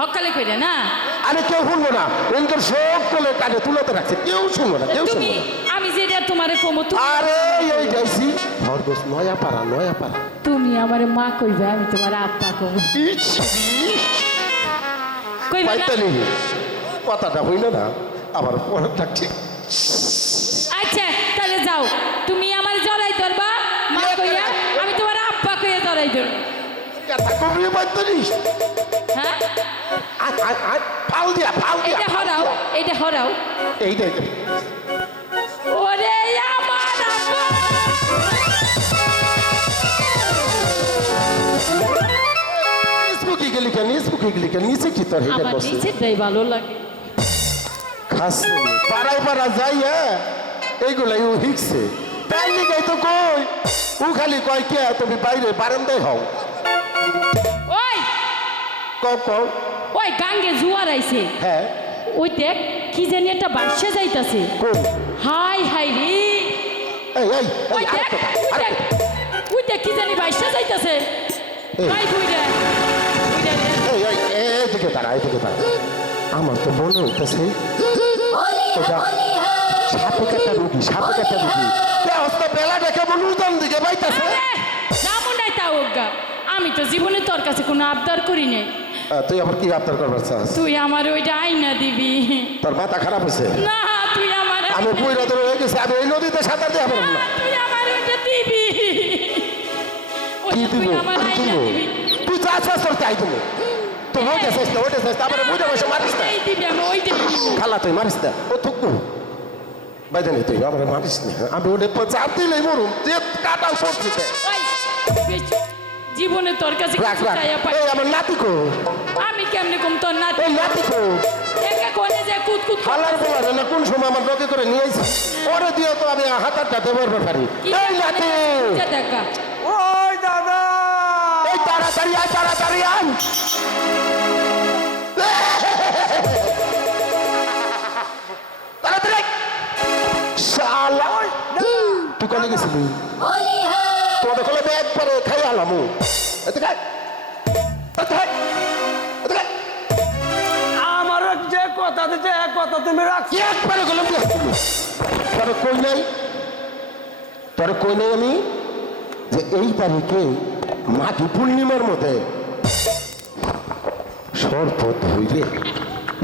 হকালে কইরা না আরে কেউ শুনবো না ওদের সব কোলে কানে তুলতে রাখছে কেউ শুনবো না কেউ তুমি শুনবো না আমি যেটা তোমারে কমু আরে এই যাইছি খরগোশ নয়া পাড়া তুমি আমারে মা কইবে আমি তোমার আব্বা কমু কইবে না কথাটা হইল না আবার পরেরটা ঠিক আচ্ছা তাহলে যাও তুমি আমার জড়াই ধরবা মা কইয়া আমি তোমার আব্বা কইয়া জড়াই ধরব কথা কবি বাইতারিস হ্যাঁ ফাল দিয়া এটা হরাও এইটাই ওরে আমার আব্বা স্পুকি গেলি কেন নিচে কি তোর হেডে আমার বসে নিচেটাই ভালো লাগে খাস পাড়া যাই হ্যাঁ এইগুলাই ও হিকছে তাই লিগাই তো কই ও খালি কয় কে তুমি বাইরে বারান্দায় হও ওই কও ওই গাঙ্গে জুয়ার আইছে হ্যাঁ ওই দেখ কি জানি একটা বাসা যাইতাছে কোন হাই হাই রে ওই দেখ ওই দেখ কি জানি বাসা যাইতাছে ভাই বুইরা এইদিকে দাঁড়া আমার তো মনে হইতেছে সাপে কাটা রুগী বেলা দেখে বলুন দিকে বাইতেছে যাবো নাই তা ওগা আমি তো জীবনে তোর কাছে কোনো আবদার করি নাই তুই আবার কি আবদার করবার চাস তুই আমার ওইটা আইনা দিবি তোর মাথা খারাপ হয়েছে না তুই আমার আমি বইরা ধরে হয়ে গেছি আমি এই নদীতে সাঁতার দিয়ে পারবো না তুই আমার ওইটা দিবি কি দিব তুই চাষ তোর চাই তুমি তুই ওইটা চাইছ তারপরে বুঝে বসে মারিস না খালা তুই মারিস না ও থুকু বাইদে তুই আমার মারিস না আমি ওটা চাপ দিলেই মরুম যে কাটাল পড়ছে জীবনে তোর কাছে আমার নাতি কো আমি কেমনে কম তোর নাতি নাতি কো একা কোনে যে কুতকুত খালার বলা না কোন সময় আমার লোকে করে নিয়ে আইছি পরে দিও তো আমি হাতারটা দেবর ব্যাপারি এই নাতি দেখা ওই দাদা এই তাড়াতাড়ি আয় তাড়াতাড়ি শালা তুই কোনে গেছিলি তোর কোলে ব্যাগ পরে খাই আলামু এতে খাই আমার যে কথা দিতে এক কথা তুমি রাখছি একবারে গেলাম তোর কই নাই আমি যে এই তারিখে মাঘী পূর্ণিমার মধ্যে শরবত হইলে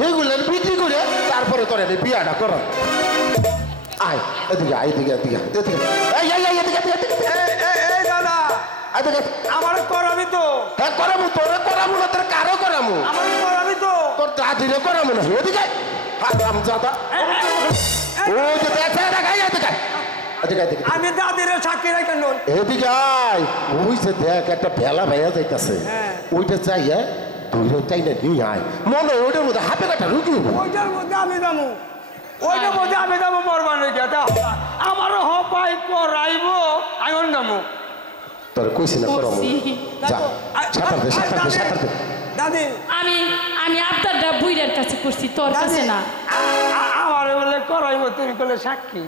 এইগুলার বিক্রি করে তারপরে তোর বিয়াটা কর আয় এদিকে এই দাদা আমার করাবি তো হ্যাঁ করামু তোরে করামু না তোর কারো করামু আমার করাবি তো তোর দাদিরে করামু না এদিকে হারাম জাদা ও যে দেখে দেখাই এদিকে আমি দাদির সাক্ষী রাখেন এদিকে আয় ওই যে দেখ একটা ভেলা ভাইয়া যাইতাছে ওইটা চাই তুই চাই না নিয়ে আয় মনে ওইটার মধ্যে হাতে কাটা রুগী ওইটার মধ্যে আমি যাবো মরবার রেখে আমারও হপাই করাইব আমি যাবো তোর কইছি না করামু যা সাঁতার দে দাদি আমি আবদারটা বুইরার কাছে করছি তোর কাছে না আমার বলে করাইব তুমি বলে সাক্ষী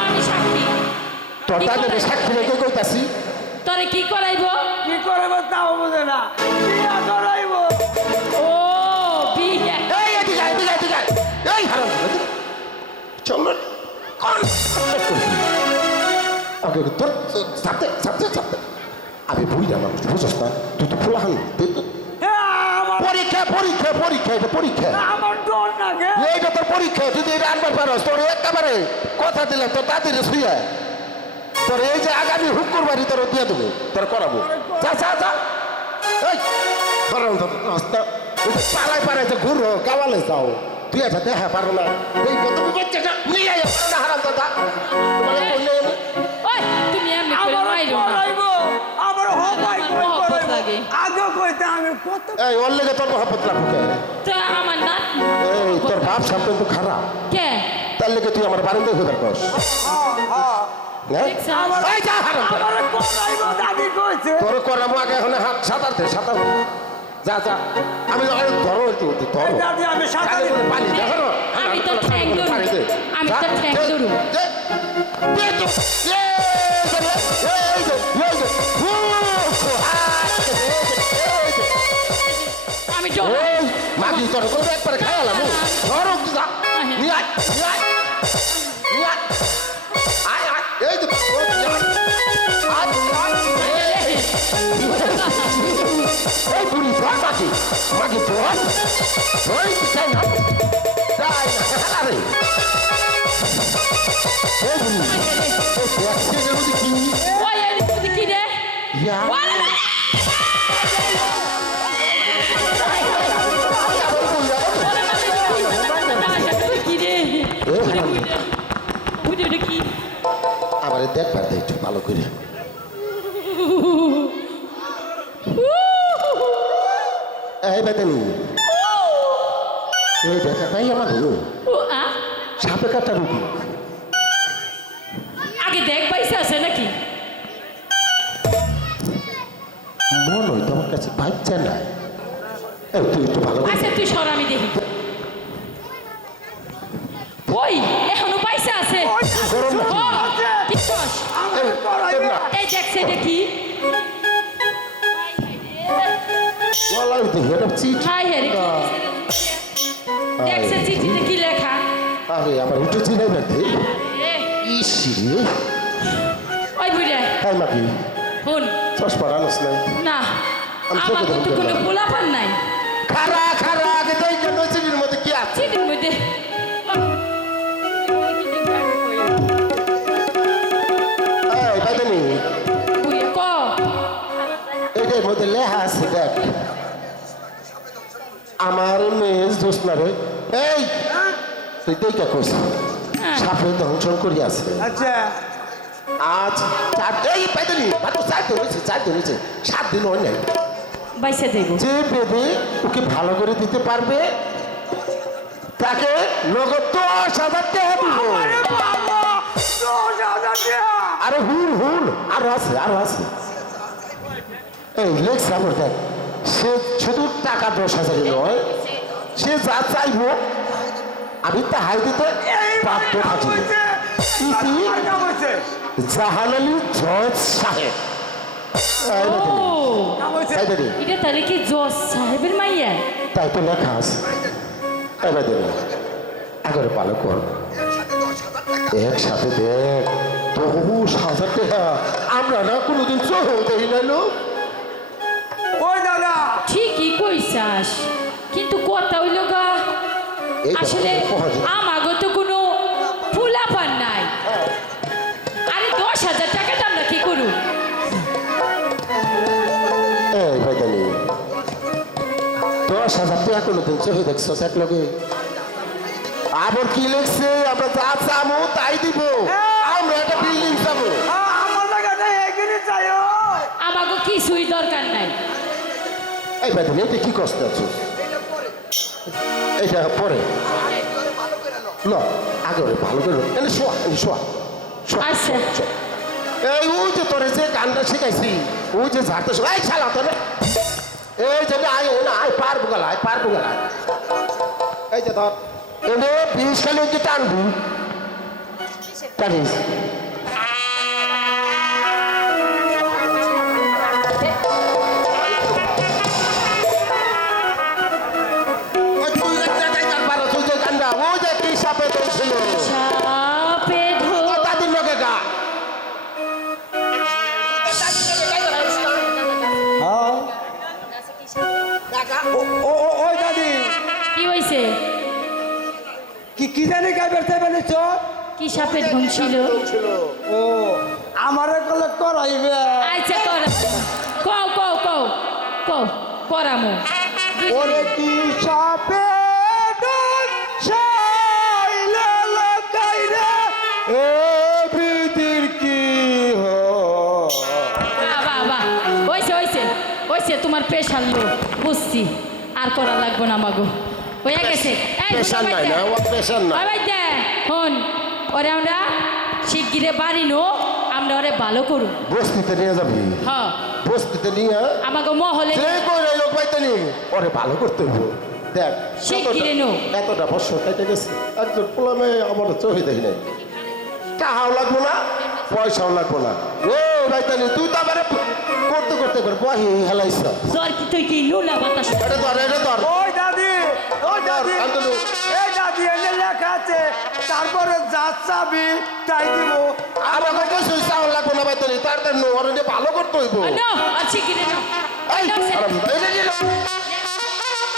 আমি সাক্ষী তোর দাদের সাক্ষী রেখে কইতাছি তোরে কি করাইব কি করাইব তাও বুঝে না বিয়া করাইব ও বিয়া এই এদিকে এই হারাম চল ওকে তোর চাপতে আমি বুঝলাম মানুষ বুঝছ না তুই তো ফুলাহান পরীক্ষা আমার ডর লাগে এইটা তোর পরীক্ষা যদি এটা আনবার পারস তোর একেবারে কথা দিলে তোর দাদির শুয়ে তোর এই যে আগামী শুক্রবারই তোর দিয়ে দেবো তোর করাবো যা এই পাড়ায় যে ঘুরো গাওয়ালে যাও তুই আচ্ছা দেখা পারো না এই তুমি বাচ্চাটা নিয়ে না হারাম দাদা তুমি এমনি করে মাইরো না আমার হপাই মহব্বত লাগে আগে কইতে আমি কত এই ওর লেগে তোর মহব্বত লাগবে তো আমার না এই তোর ভাব সাপ কিন্তু খারাপ কে তার লেগে তুই আমার বারান্দায় হয়ে থাকস দাদি কইছে তোর করাবো আগে এখন হাত সাঁতার যা আমি ধরো একটু ধরো দাদি আমি সাঁতার পানি দেখো আমি তো ঠ্যাং ধরু চল এই মাগি তোর কোন একবারে খাইলাম ধরো যা নিয়ে আয় নিয়ে আয় আয় আয় এই তো এই বুড়ি ধর মাগি মাগি ধর ওই চাই না তাই না আরে এই বুড়ি এই দেখছিস কি ওই এর মধ্যে কি রে ইয়া আবার দেখবার দেয় একটু ভালো করে এই বেতন এই দেখা তাই আমার সাপে কাটা রুটি আগে দেখ পয়সা আছে নাকি মন হয় তোমার কাছে বাচ্চা নাই তুই একটু ভালো করে আচ্ছা তুই সর আমি দেখি ওই এখনো পয়সা আছে গরম নাকি? কি কস? এই দেখছে এটা কি গলায় তো হেড অফ চিট হাই হ্যাঁ দেখছে চিঠিতে কি লেখা আরে আমার উঠেছি নাই না এ, ইসি ওই বুড়ে তাই মাকি শুন চশমা রানস নাই না আমি আমার চোখে তো দেখতে কোনো পেলাম। পোলাপান নাই খারা খারা আগে দেই কেন চিনির মধ্যে কি আছে চিঠির মধ্যে এই বেতনি বুড়ে ক এটার মধ্যে লেখা আছে দেখ আমার মেয়ে জোসনা রে এই তুই দেখা কইস সাপে দংশন করি আছে আচ্ছা আজ এই বেতনি মাত্র 4 দিন হয়েছে 7 দিন হয় নাই বাইসে দেব যে বেদে ওকে ভালো করে দিতে পারবে তাকে নগদ 10,000 টাকা দিব আরে হুন আরো আছে এই লেখ সামর দেখ সে শুধু টাকা 10,000 নয় সে যা চাইবো আমি তা হাই দিতে বাধ্য থাকি ইতি জাহানালি জজ সাহেব এই ও বেদনি, এই বেদনি, এটা তাহলে কি জজ সাহেবের মাইয়া তাই তো লেখা আছে এবার দেবে আগরে ভালো কর একসাথে দেখ তবু 1000 টাকা আমরা না কোনোদিন চোখ দেখি নাইলো ওই দাদা ঠিকই কইছাস কিন্তু কথা হইল গা এই দেখো, আসলে সহজে। আমাগো তো কোনো ফুলাপান নাই আরে 10,000 টাকাটা আমরা কি করু এই ভাইদানি 10,000 টাকা কোনোদিন চোখ দেখছো এক লগে আবার কি লেখছে আমরা যা চামো তাই দিব আমরা একটা বিল্ডিং যাবো আমার লাগাটা এগিয়ে চাই আমাগো কিছুই দরকার নাই এই ভাইদানি এটা কি কষ্ট আছো এইটা পরে না আগে ওরে ভালো করে এনে শোয়া আচ্ছা এই ওই যে তোরে যে গানটা শিখাইছি ওই যে ঝাড়তে এই শালা তোরে এই যে আয় পারবো গেল এই যে ধর এনে 20 খালি যে টানবি টানিস ওই তুই এক জায়গায় গান পারো তুই যে গানটা ওই যে কি সাপে ধরছিল সাপে ও দাদির লগে গা ওই দাদি কি হইছে কি জানি গাইবার চাইবে নিচ্ছ কি সাপে ঢং ছিল ও আমারে কলে করাইবে আচ্ছা কর কও করামো ওরে কি সাপে ছাইলে লাগাইরে এ বিদির কি বাহ হইছে তোমার পেশার লোক বুঝছি আর করা লাগবে না আমাগো হয়ে গেছে এই পেশার নাই না ও পেশার না ওই বাইতে হন ওরে আমরা শিগগিরে বাড়ি নো আমরা ওরে ভালো করু বস্তিতে নিয়ে যাবি হ্যাঁ বস্তিতে নিয়ে আমাকে মহলে যে করে লোক পাইতে নি ওরে ভালো করতে হইব দেখ শিগগিরি নো এতটা বছর কেটে গেছে একজন পোলামে আমার চোখে দেখি নাই টাহাও লাগবো না পয়সাও লাগবো না ও ভাইতালি তুই তো আবার করতে করতে করে বহি হেলাইছ তোর কি তুই কি লুলা বাতাস এটা ধর ওই দাদি আন্তলু এই দাদি এনে লেখা আছে তারপরে যা চাবি তাই দিব আমাকে কইছিস চাউল লাগবো না ভাইতালি তাড়াতাড়ি নো ওরে যে ভালো করতে হইব না আছে কি না এই আরাম এটা নিয়ে নাও।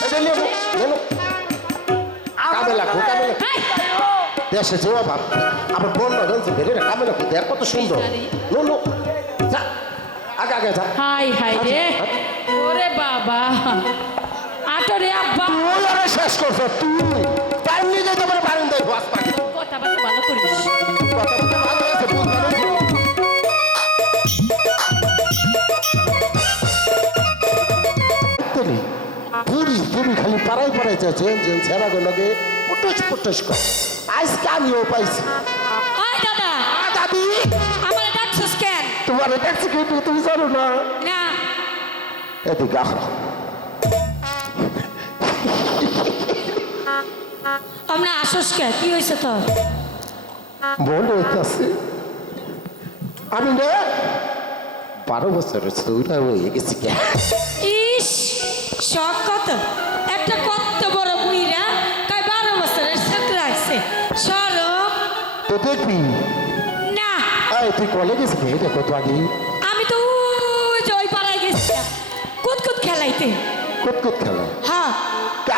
এটা নিয়ে নাও, নিয়ে নাও। কামে লাগবো দেশে যেও বাপ আমার বোন না জানছে বেরে না কামে লাগবো দেখ কত সুন্দর নো নো যা আগে আগে যা হাই হাই রে ওরে বাবা আটরে আব্বা তুই আরে শেষ করছ তুই টাইম নিয়ে যেতে পারে বারান্দায় বাস পাখি কথা বার্তা ভালো করিস কথা বলতে ভালো আছে বুঝ ভালো আছে। তেলি, পুরি খালি পাড়ায় যাচ্ছে যে ছেড়াগো লগে পুটুস কর আজকে আমিও পাইছি ওই দাদা দাদি আমার ডাকছস কেন তোমার দেখছি কিন্তু তুমি জানো না না এদিকে আহ আমরা আসস কে কি হয়েছে তোর বোন হইতেছে আমি না 12 বছরের চৌড়া হয়ে গেছি কে ইস শখ কত একটা কত বড় বুইরা কয় 12 বছরের ছাত্র আছে সরম তো দেখবি না তুই কলে গেছি এটা কত আগে আমি তো ওই পাড়ায় গেছিলাম কুতকুত খেলাইতে কুতকুত খেলা হ্যাঁ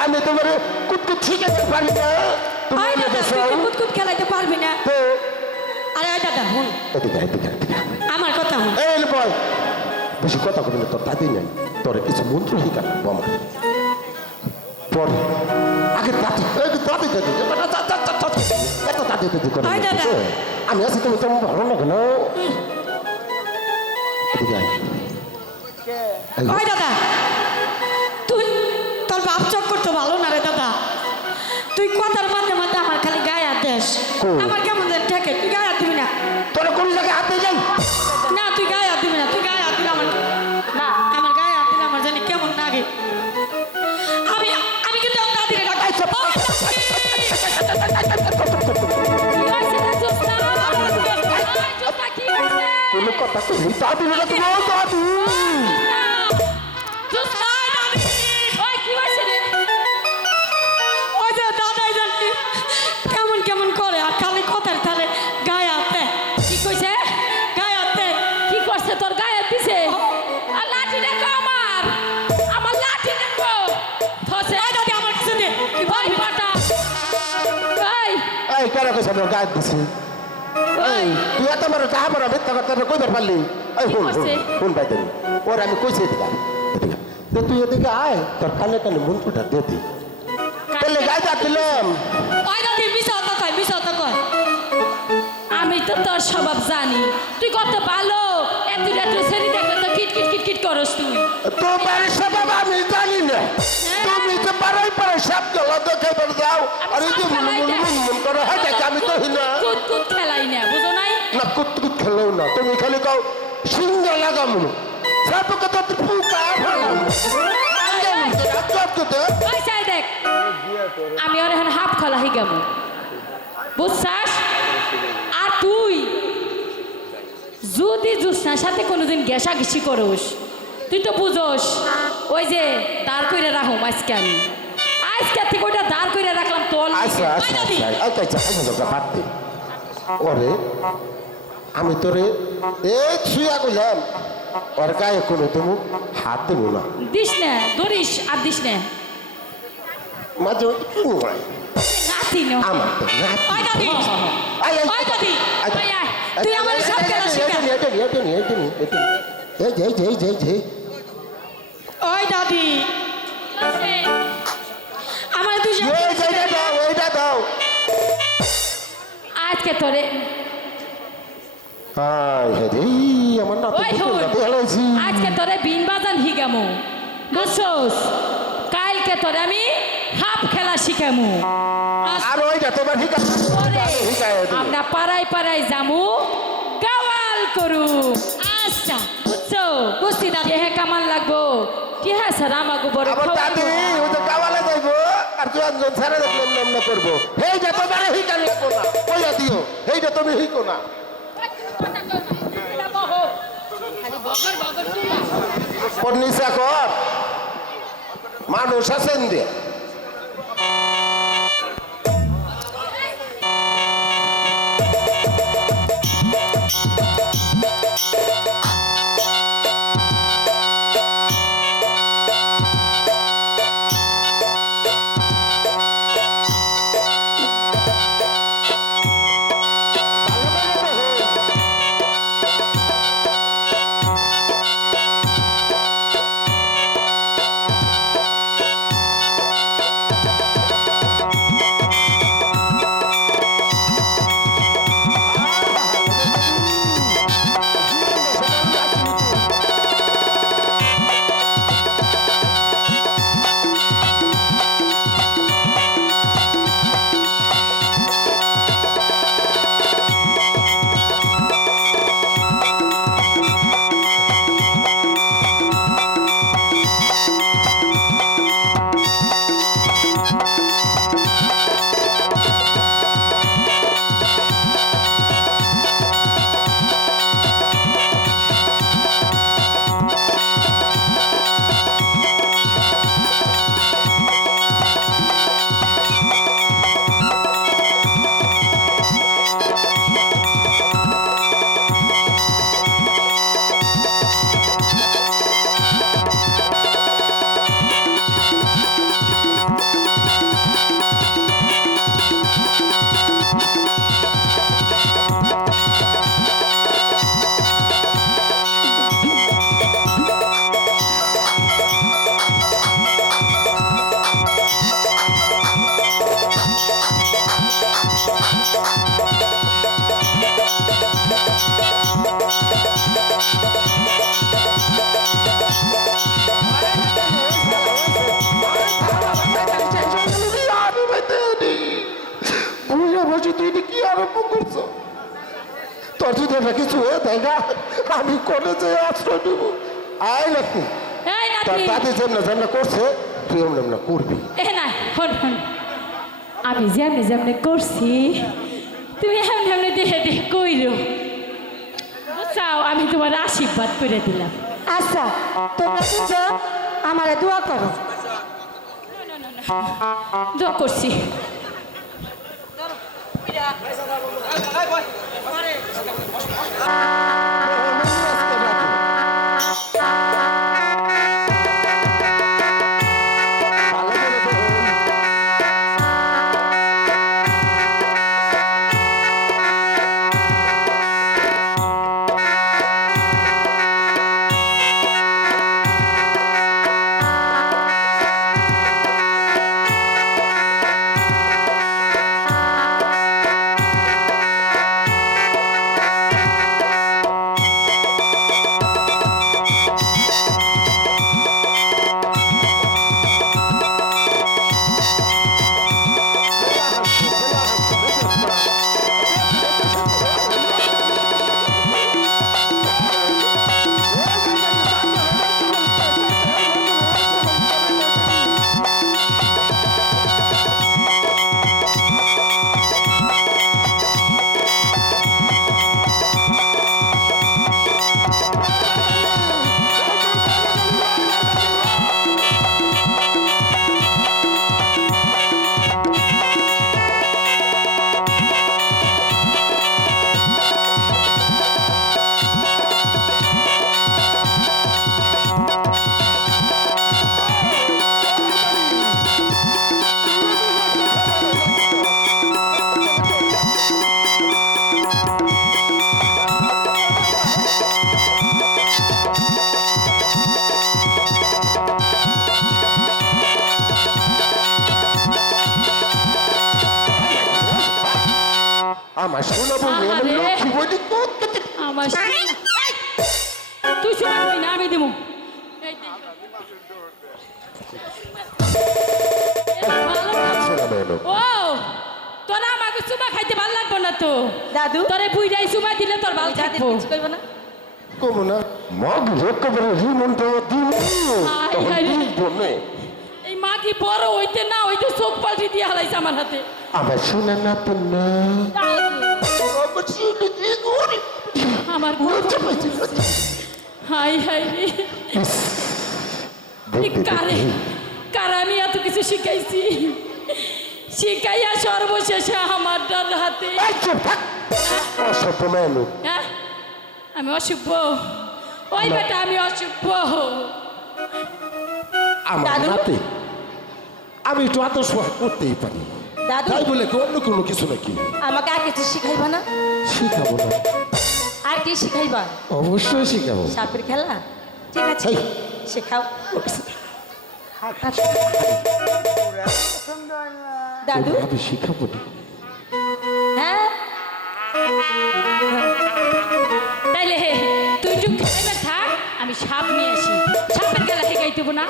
আমি তোমার কুতকুত শিখাতে পারি না তুমি ওই এনে দাদা দেছো। তুই তো কুতকুত খেলাইতে পারবি না তো আরে ওই দাদা হুন এদিকে আমার কথা হুন এই বল বেশি কথা কবি না তোর দাদি নাই তোর কিছু মন্ত্র শিখাবো আমার পরে আগে দাদি এত দাদি করে ওই দাদা। আমি আছি তুমি তেমন ভালো না কেন এদিকে আয়। এই যে, ওই দাদা তুই তোর বাপ চক্কর তো ভালো না রে দাদা তুই কথার মাঝে মাঝে আমার খালি গায়ে হাত দেস কই? আমার কেমন যেন ঠেকে তুই গায়ে হাত দিবি না তোর কোন জায়গায় হাতে যাই না তুই গায়ে হাত দিবি না তুই গায়ে হাত দিলে আমার না আমার গায়ে হাত দিলে আমার জানি কেমন লাগে আমি আমি কিন্তু আমার দাদিরে ডাকাই কোনো কথা কই দাদি না তুমি দাদি কেমন কেমন করে আর খালি কথার তালে গায়ে হাতে কি কইছে গায়ে হাতে কি করছে তোর গায়ে হাত দিছে আর লাঠি দেখো আমার লাঠি দেখো থসে দাদি আমার কিছু দে কি ভাই বাটা এই কেন কইছ আমি গায়ে দিছি এই তুই এত বড় টাকা বড় মিথ্যা কথা কইবার পারলি এই কি করছে? শুন বাইতে ওর আমি কইছি এদিকে তো তুই এদিকে আয় তোর কানে কানে মন্ত্রটা দিয়ে দি তাহলে গায়ে যা দিলাম ওই দাদি মিশা কয় আমি তো তোর স্বভাব জানি তুই কত ভালো এত একটু ছেড়ে দেখলে তো কিট কিট কিট কিট করস তুই তোমার স্বভাব আমি জানি না তুমি তো পারাই সব গেল দেখাইবার যাও আর এই যে মন করো হ্যাঁ দেখ আমি তো হিনা কুত কুত খেলাই না বুঝো নাই না কুতকুত খেলেও না তুমি খালি কাও সিংহ লাগামু সব কথা তো ফুকা ফেলাম ওই চাই দেখ আমি ওর এখন হাফ খোলা হয়ে গেল বুঝছাস আর তুই যদি জুসনার সাথে কোনোদিন ঘেঁষাঘেঁষি করোস তুই তো বুঝোস ওই যে দাঁড় করে রাখো আজকে আমি আজকে থেকে ওইটা দাঁড় করে রাখলাম তোর আচ্ছা আচ্ছা আচ্ছা আচ্ছা বাদ দে ওরে আমি তোরে এই ছুঁয়া কইলাম ওর গায়ে কোনো তুমি হাত দেবো না দিস না ধরিস আর দিস না মাঝে একটু নয় নাতি নো আমার তো নাতি। ওই দাদি আয়, আয়, ওই দাদি আয়, ওই আয় তুই আমার সব খেলা শিখা ওই দাদি আমার তুই আজকে তোরে ওই হুন আজকে তোরে বিন বাজান হিগামু বুঝছস কালকে তোরে আমি হাফ খেলা শিখামু আমরা পাড়ায় যামু গাওয়াল করু আচ্ছা বুঝছো বুঝছি না হে কামান লাগবো কি হ্যাঁ স্যার আমাকে বড় করবো ওর নিচে কর মানুষ আছেন দিয়ে তোর যদি একটা কিছু হয়ে তাই না আমি কলেজে আশ্রয় নেব আয় নাকি এই তোর নাতি দাদি যেমন যেমন করছে তুই এমন করবি এ না হন হন আমি যেমনি যেমনি করছি তুমি এমনি এমনি দেখে দেখে কইরো চাও আমি তোমার আশীর্বাদ করে দিলাম আচ্ছা তোমরা দুজন আমারে দোয়া করো দোয়া করছি আমার শোনা বলবি আমার আহারে। লক্ষ্মী বলি আমার তুই শুনে কই না আমি দেবো ও তোরা আমাকে চুমা খাইতে ভালো লাগবো না তো দাদু তোরে বুইড়াই চুমা দিলে তোর ভালো থাকবো কমু না মগ একেবারে রিমন্ট দিন তখন হায় রে। বুঝবো না এই মা কি বড় হইতে না হইতে চোখ পাল্টি দিয়ে হালাইছে আমার হাতে আমার শোনা না তো না আমার শোনা দিয়ে গরি আমার লজ্জা পাইছি হাই হাই রে কারে কারে আমি এত কিছু শিখাইছি শিখাইয়া সর্বশেষে আমার ডাল হাতে হ্যাঁ আমি অসভ্য ওই বেটা আমি অসভ্য আমার দাদু? নাতি আমি একটু আত্মসহায় করতেই পারি দাদু তাই বলে কি অন্য কোনো কিছু নাকি আমাকে আর কিছু শিখাইবা না শিখাবো না আর কি শিখাইবা অবশ্যই শিখাবো সাপের খেলা ঠিক আছে এই। শেখাও পছন্দ হয় না। দাদু আমি শিখাবো না হ্যাঁ তাইলে তুই চুপ এবার থাক আমি সাপ নিয়ে আসি সাপের খেলা শিখাই দেবো না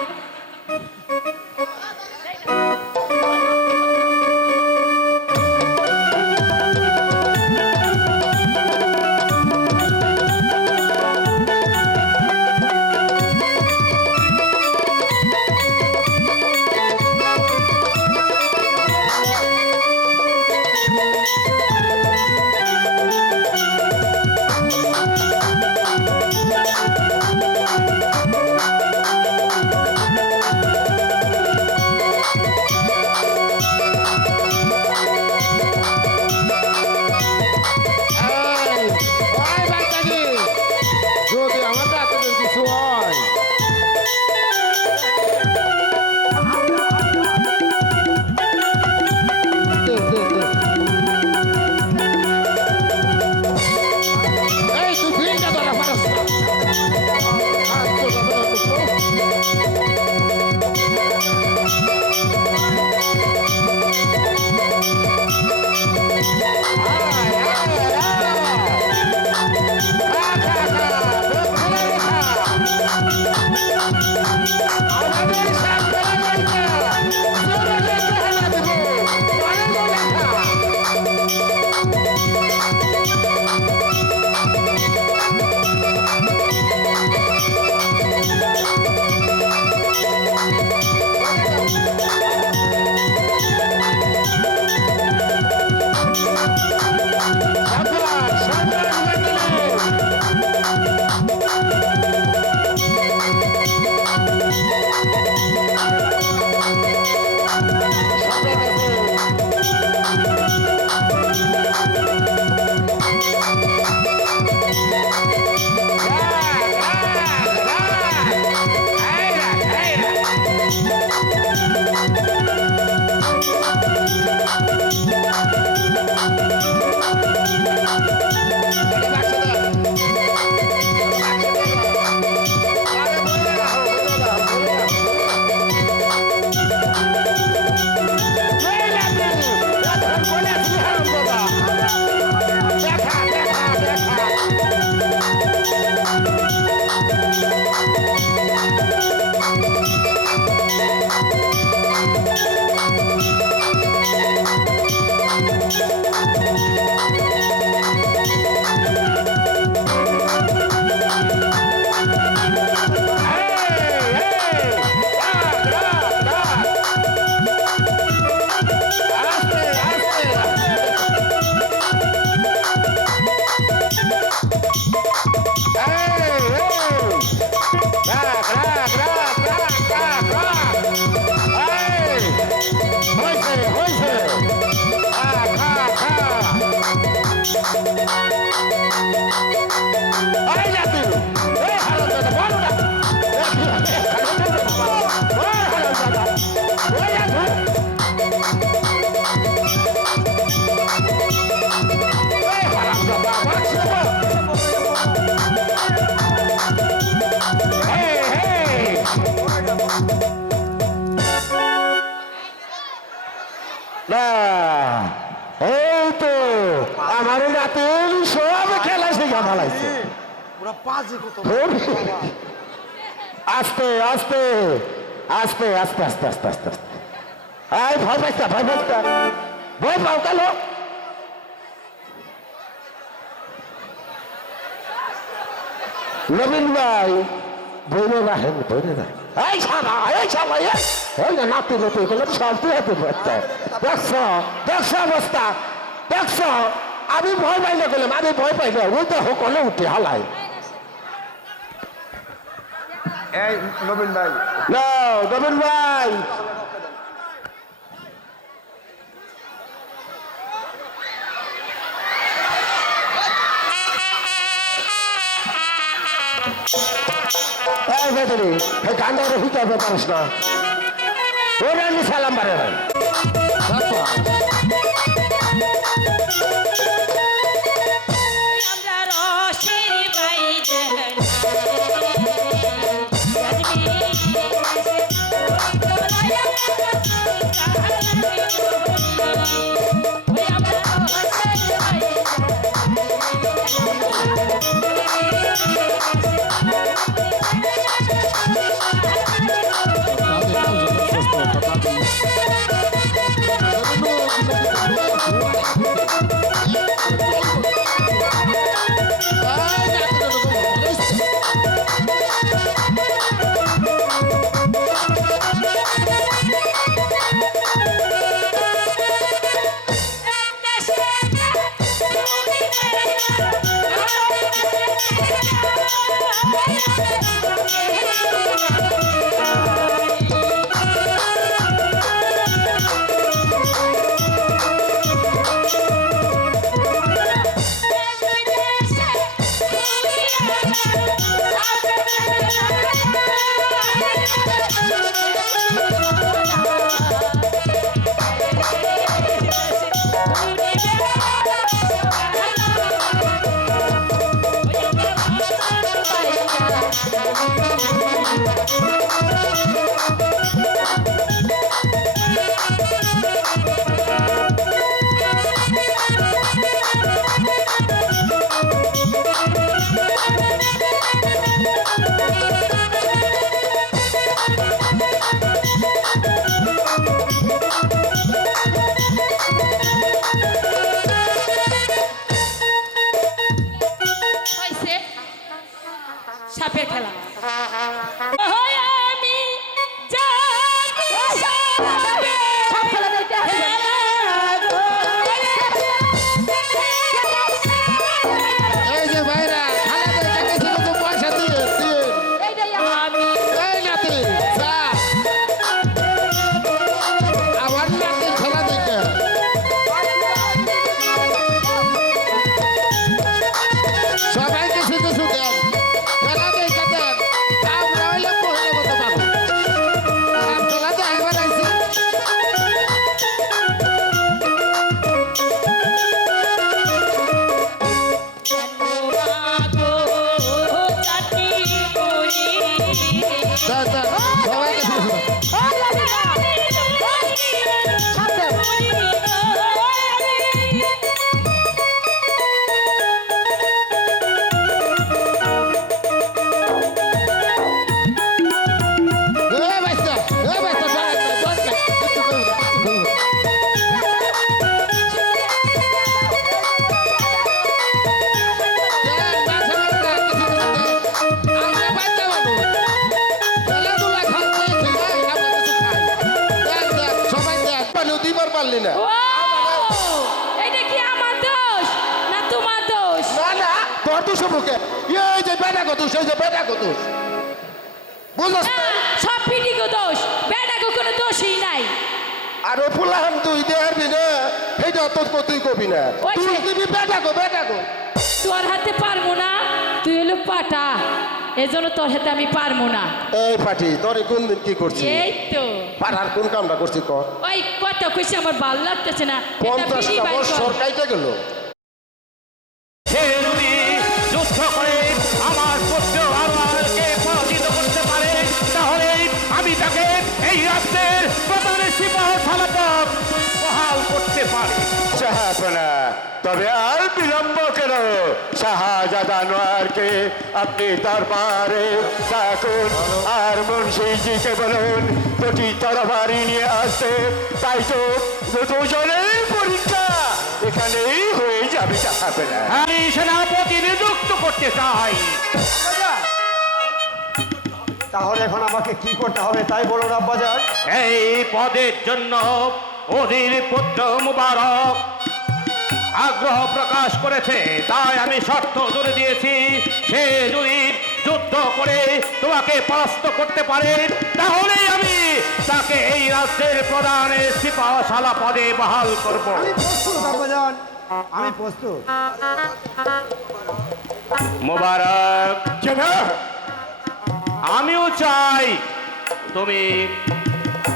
যদি আমাদের আপনাদের কিছু হয় দে, দে, দে। এই তুই ফিল্ডটা ধরা পারস না। হাত তো যাবে না তো। না এই তো আমার নাতি সব খেলা শিখা ফেলাইছে ওরা পাঁচই কত আস্তে আস্তে আস্তে আস্তে আস্তে আস্তে আস্তে আস্তে এই ভয় পাইতা ভয় পাও কেন নবীন ভাই বইনে রাখেন বইনে রাখেন এই সারা এই না নাতি নতি এগুলো সব তুই হাতে পড়তে দেখছো অবস্থা দেখছো আমি ভয় পাইলে গেলাম আমি ভয় পাইলে ওই তো হোকলে উঠে হালাই এই নবীন ভাই না নবীন ভাই এই বেদরি এই গানটা হুইতে হবে পারিস না ওরা আমি সালাম বারে ভাই আমরা রসের বাইরে সাপের খেলা আমি জানি সব খেলা দেখতে আসবে। এই যে ভাইরা খেলা দেখে গেছিল তো পয়সা দিয়ে এইটাই আমার। এই নাতি যা আমার নাতি খেলা দেখে সবাই কিছু কিছু দেন খেলা দেখে দেন আমরা হইলে মহিলা মতো পাবো খেলা দেখবার আইছি দেন দেন সবাই কিছু কিছু ও লাঠিটা। ছাপ দাও। এই বাইস্তা দশ না একটু করুন দিবার পারলি না ও এটা কি আমার দোষ না তোমার দোষ না না তোর তো সবকে এই যে বেটা কতুস এই যে বেটা কতুস বুঝছ না, সব পিটিকে দোষ বেটাকে কোনো দোষই নাই আর ও ফুলাহান তুই দেবি না সেইটা তোর তুই কবি না ওই তুই সে- দিবি বেটা কো তোর হাতে পারবো না তুই হলো পাটা এজন্য তোর হাতে আমি পারবো না এই পাটি তোর কোন দিন কি করছিস এই তো পাড়ার কোন কামটা করছিস ক ওই কত কইছে আমার ভালো লাগতেছে না এটা বিড়ি 50টা বাইর কর। বছর কাইতে গেল সে যদি যুদ্ধ করে আমার পুত্র আমাকে পরাজিত করতে পারে তাহলে আমি তাকে এই রাজ্যের প্রধানের সিপাহ সালাপত বহাল করতে পারি। শাহাপনা তবে আর বিলম্ব কেন শাহজাদা নোয়ারকে আপনি দরবারে ডাকুন আর মুন্সিজিকে বলুন দুটি তরবারি নিয়ে আসতে তাই তো দুজনের পরীক্ষা এখানেই হয়ে যাবে শাহাপনা আমি সেনাপতি নিযুক্ত করতে চাই। তাহলে এখন আমাকে কি করতে হবে তাই বলুন আব্বাজান। এই পদের জন্য অধীর পুত্র মুবারক আগ্রহ প্রকাশ করেছে, তাই আমি শর্ত ধরে দিয়েছি সে যদি যুদ্ধ করে তোমাকে পরাস্ত করতে পারে, তাহলে আমি তাকে এই রাজ্যের প্রধানের সিপাহসালা পদে বহাল করব। আমি প্রস্তুত আব্বাজান, আমি প্রস্তুত। মোবারক, জনাব আমিও চাই তুমি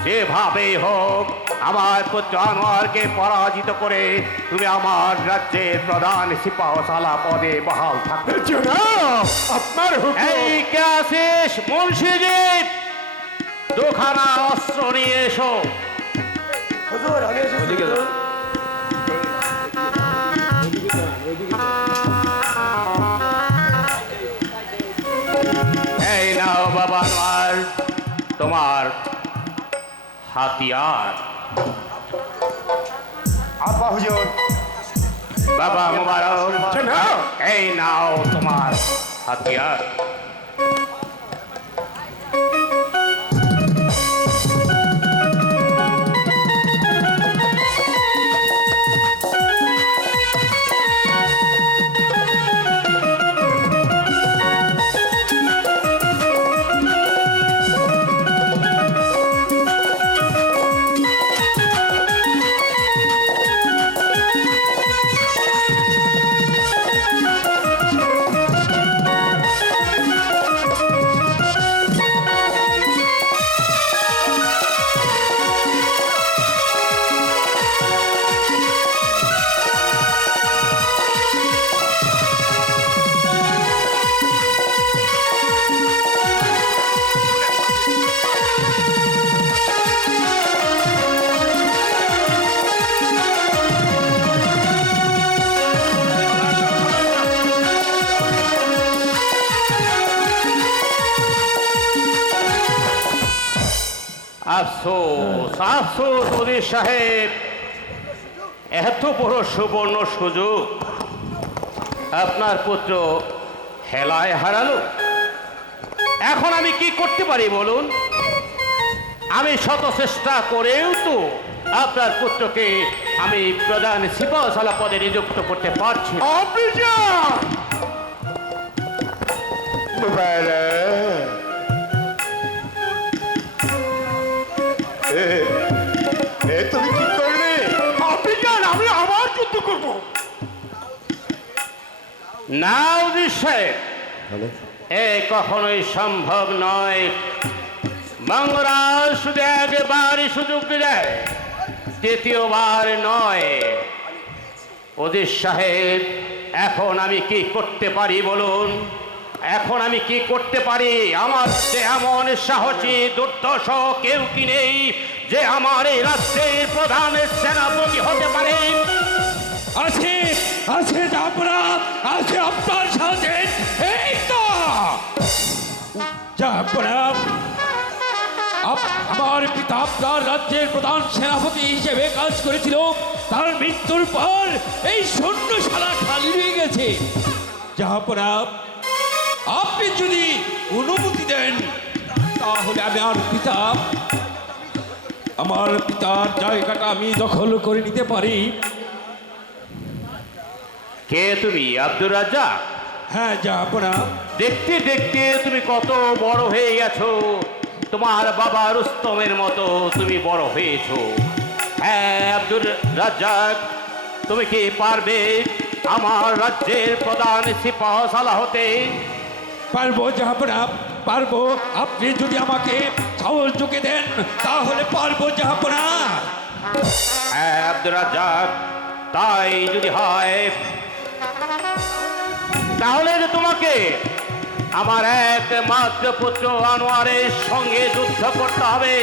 যেভাবে হোক আমার পুত্র আনোয়ারকে পরাজিত করে তুমি আমার রাজ্যের প্রধান সিপাহসালা পদে বহাল থাকবে। জনাব আপনার হুকুম। এই কে আছিস মুন্সিজি, দুখানা অস্ত্র নিয়ে এসো। হুজুর আমি এসেছি। এই নাও বাবা আনোয়ার তোমার হাতিয়ার। আব্বা হুজুর, বাবা মোবারক, জনাব এই নাও তোমার হাতিয়ার। আফসোস আফসোস ওদের সাহেব, এত বড় সুবর্ণ সুযোগ আপনার পুত্র হেলায় হারালো। এখন আমি কি করতে পারি বলুন? আমি শত চেষ্টা করেও তো আপনার পুত্রকে আমি প্রধান সিপাহসালা পদে নিযুক্ত করতে পারছি না। অফিসার মোবারক, তুমি কি করলে? অফিসার আমি আবার যুদ্ধ করব। না ওদের সাহেব, এ কখনোই সম্ভব নয়। মঙ্গরাজ শুধু একবারই সুযোগ দেয়, দ্বিতীয়বার নয়। ওদের সাহেব, এখন আমি কি করতে পারি বলুন? এখন আমি কি করতে পারি? আমার যে এমন সাহসী দুর্ধর্ষ কেউ কি নেই যে আমার এই রাজ্যের প্রধান সেনাপতি হতে পারে? আছে আছে জাফরা, আছে আপনার সাথে। এই তো জাফরা, আমার পিতা আপনার রাজ্যের প্রধান সেনাপতি হিসেবে কাজ করেছিল। তার মৃত্যুর পর এই সৈন্যশালা খালি রয়ে গেছে। জাফরা, আপনি যদি অনুমতি দেন তাহলে আমার পিতার জায়গাটা আমি দখল করে নিতে পারি। কে তুমি? আব্দুর রাজ্জাক? হ্যাঁ জাফরা, দেখতে দেখতে তুমি কত বড় হয়ে গেছো। তোমার বাবা রুস্তমের মতো তুমি বড় হয়েছো। হ্যাঁ আব্দুর রাজ্জাক, তুমি কি পারবে আমার রাজ্যের প্রধান সিপাহসালা হতে? পারবো জাহাপনা, পারবো। আপনি যদি আমাকে সাহস যোগে দেন তাহলে পারবো জাহাপনা। হ্যাঁ আব্দুর রাজ্জাক, তাই যদি হয় তাহলে যে তোমাকে আমার একমাত্র পুত্র আনোয়ারের সঙ্গে যুদ্ধ করতে হবে।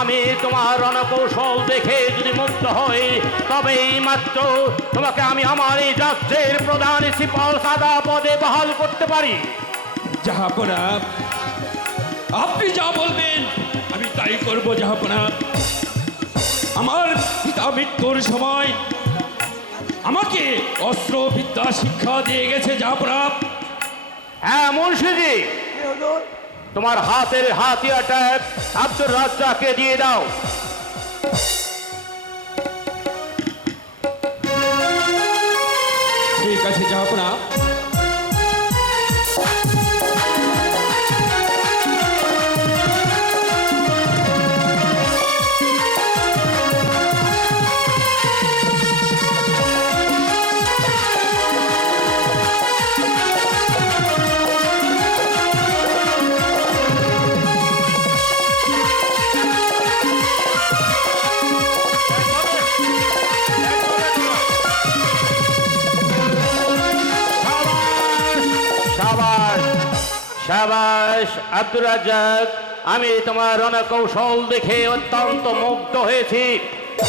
আমি তোমার রণকৌশল দেখে যদি মুগ্ধ হই, তবেই মাত্র তোমাকে আমি আমার এই রাজ্যের প্রধান সিপাহসালা পদে বহাল করতে পারি। জাহাপনা, আপনি যা বলবেন আমি তাই করবো জাহাপনা। আমার পিতা মৃত্যুর সময় আমাকে অস্ত্র বিদ্যা শিক্ষা দিয়ে গেছে জাহাপনা। হ্যাঁ মুন্সিজি, কি হুজুর? তোমার হাতের হাতিয়ারটা আব্দুর রাজ্জাককে দিয়ে দাও। ঠিক আছে জাহাপনা। শাবাশ আব্দুর রাজ্জাক, আমি তোমার রণকৌশল দেখে অত্যন্ত মুগ্ধ হয়েছি।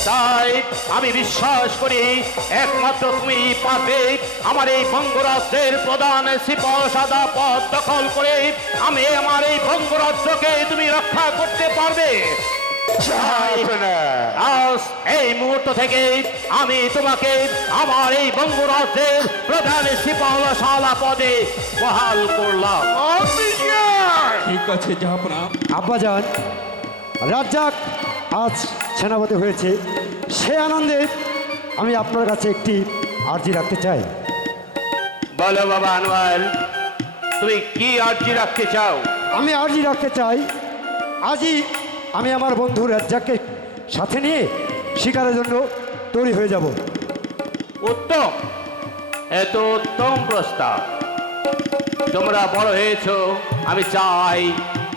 তাই আমি বিশ্বাস করি একমাত্র তুমি পারবে আমার এই বঙ্গরাজ্যের প্রধান সিপাহ সাদা পদ দখল করে আমি আমার এই বঙ্গরাজ্যকে তুমি রক্ষা করতে পারবে। আজ এই মুহূর্ত থেকে আমি তোমাকে আমার এই বঙ্গরাজ্যের প্রধান সিপাহ সাদা পদে বহাল করলাম। ঠিক আছে জাহাপনা। আব্বাজান, রাজ্জাক আজ সেনাপতি হয়েছে, সে আনন্দে আমি আপনার কাছে একটি আর্জি রাখতে চাই। বলো বাবা আনোয়ার, তুমি কি আর্জি রাখতে চাও? আমি আর্জি রাখতে চাই, আজই আমি আমার বন্ধু রাজ্জাককে সাথে নিয়ে শিকারের জন্য তৈরি হয়ে যাব। উত্তম, এত উত্তম প্রস্তাব। তোমরা বড় হয়েছো, আমি চাই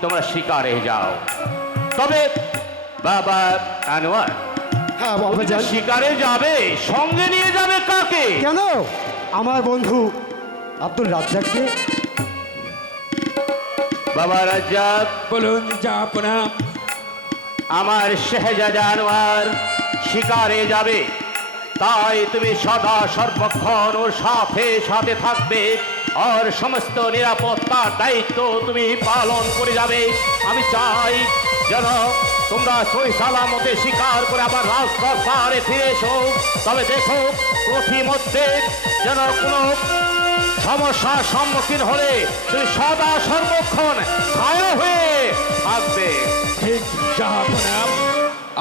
তোমরা শিকারে যাও। তবে বাবা আনোয়ার, হ্যাঁ আব্বাজান। শিকারে যাবে, সঙ্গে নিয়ে যাবে কাকে? কেন? আমার বন্ধু আব্দুল রাজ্জাককে। বাবা রাজ্জাক, বলুন জাহাপনা। আমার শেহজাদা আনোয়ার শিকারে যাবে, তাই তুমি সদা সর্বক্ষণ ওর সাথে সাথে থাকবে, আর সমস্ত নিরাপত্তার দায়িত্ব তুমি পালন করে যাবে। আমি চাই যেন তোমরা সই সালামতে শিকার করে আবার রাজদরবারে ফিরে এসো। তবে দেখো, প্রতিমধ্যে যেন কোনো সমস্যার সম্মুখীন হলে তুমি সদা সর্বক্ষণ ছায়া হয়ে থাকবে। ঠিক জাহাপনা,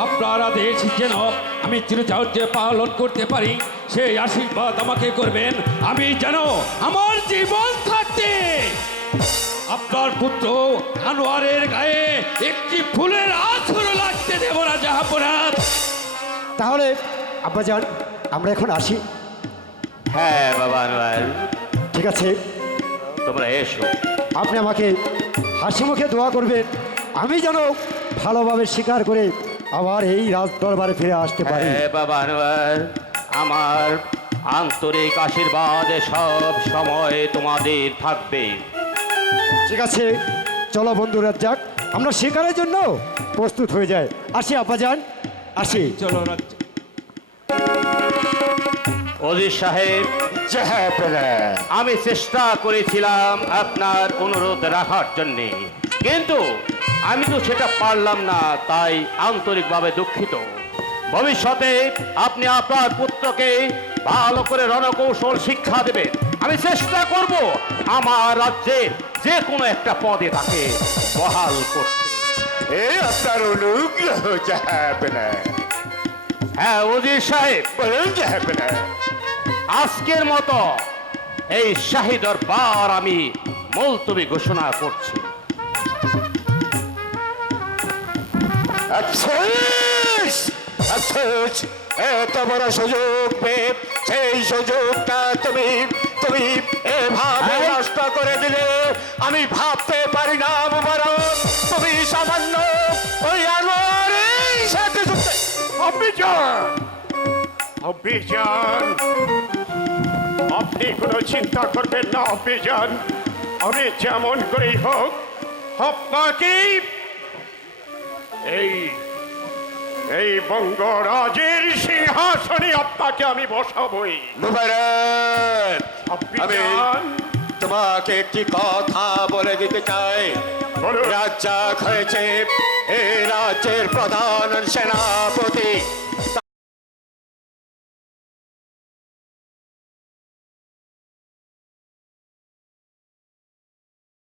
আপনার আদেশ যেন আমি চিরচর্যে পালন করতে পারি সেই আশীর্বাদ আমাকে করবেন। আমি যেন আমার জীবন থাকতে আপনার পুত্র আনোয়ারের গায়ে একটি ফুলের আঁচড়ও লাগতে দেব না জাহাপনা। তাহলে আব্বাজান, আমরা এখন আসি। হ্যাঁ বাবা আনোয়ার, ঠিক আছে, তোমরা এসো। আপনি আমাকে হাসি মুখে দোয়া করবেন, আমি যেন ভালোভাবে শিকার করে আবার এই রাজ দরবারে ফিরে আসতে পারি। হ্যাঁ বাবা আনোয়ার, আমার আন্তরিক আশীর্বাদ সব সময় তোমাদের থাকবে। ঠিক আছে, চলো বন্ধু রাজ্জাক, আমরা শিকারের জন্য প্রস্তুত হয়ে যাই। আসি আব্বাজান, আসি। চলো রাজ্য। ওজির সাহেব, আমি চেষ্টা করেছিলাম আপনার অনুরোধ রাখার জন্যে, কিন্তু আমি তো সেটা পারলাম না, তাই আন্তরিকভাবে দুঃখিত। ভবিষ্যতে আপনি আপনার পুত্রকে ভালো করে রণকৌশল শিক্ষা দেবেন। আমি চেষ্টা করব আমার রাজ্যে যে কোনো একটা পদে তাকে বহাল করতে। এই আপনার অনুগ্রহ জাহাপনা। হ্যাঁ ওজির সাহেব, বলুন জাহাপনা। আজকের মতো এই শাহী দরবার আমি মুলতবি ঘোষণা করছি। আফসোস, আফসোস, এত বড় সুযোগ পেয়ে সেই সুযোগটা তুমি তুমি এভাবে নষ্ট করে দিলে আমি ভাবতে পারি না। মুবারক, তুমি সামান্য ওই আনোয়ারের সাথে যুক্ত। অভিযান, অভিযান, আপনি কোনো চিন্তা করবেন না অভিযান। আমি যেমন করেই হোক আপনাকে এই বঙ্গরাজের সিংহাসনে আপনাকে আমি বসাবই। মুবারক, আমি অভিযান, তোমাকে একটি কথা বলে দিতে চাই। বলুন। রাজ্জাক হয়েছে এই রাজ্যের প্রধান সেনাপতি।